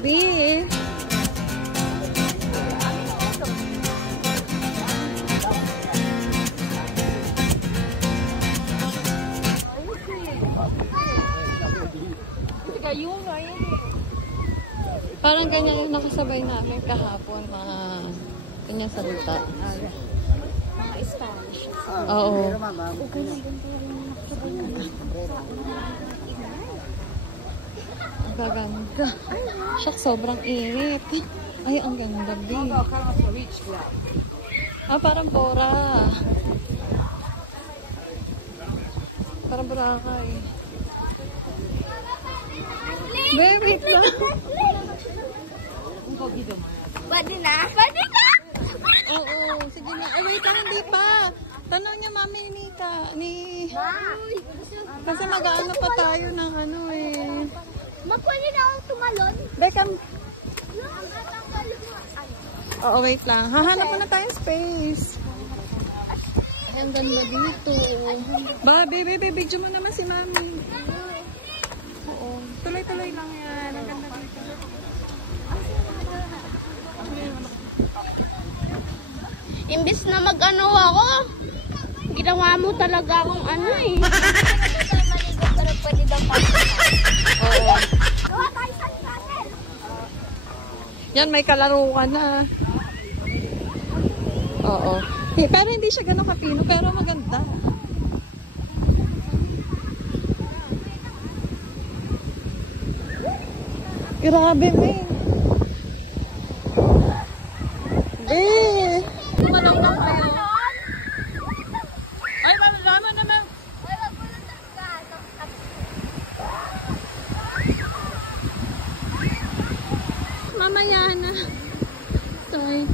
B. Parang ganyan yung nakasabay namin kahapon, mga kanyang salita. Mga Spanish. Oo. Ang gaganda. Siya, sobrang init. Ay, ang ganda, B. Parang Bora. Parang Boracay. Wait lang. Pwede na? Pwede na? Oo, sige na. Ay, wait lang, hindi pa. Tanong niya, Mami Nita. Kasi mag-ano pa tayo ng ano eh. Pwede na akong tumalon? Beckham. Oo, wait lang. Hahanap mo na tayong space. Ay, ang ganda dito. Baby, video mo naman si Mami. Oo. Tuloy-tuloy lang yan. Ang ganda dito. Imbis na mag-ano ako, ginawa mo talaga akong ano eh. Pero pwede daw pa. Oo. Yan, may kalaro ka na. Oo. Pero hindi siya ganun kapino, pero maganda. Grabe, May. Tumalong lang kayo. Ay, malama naman. Mamaya na. Sorry.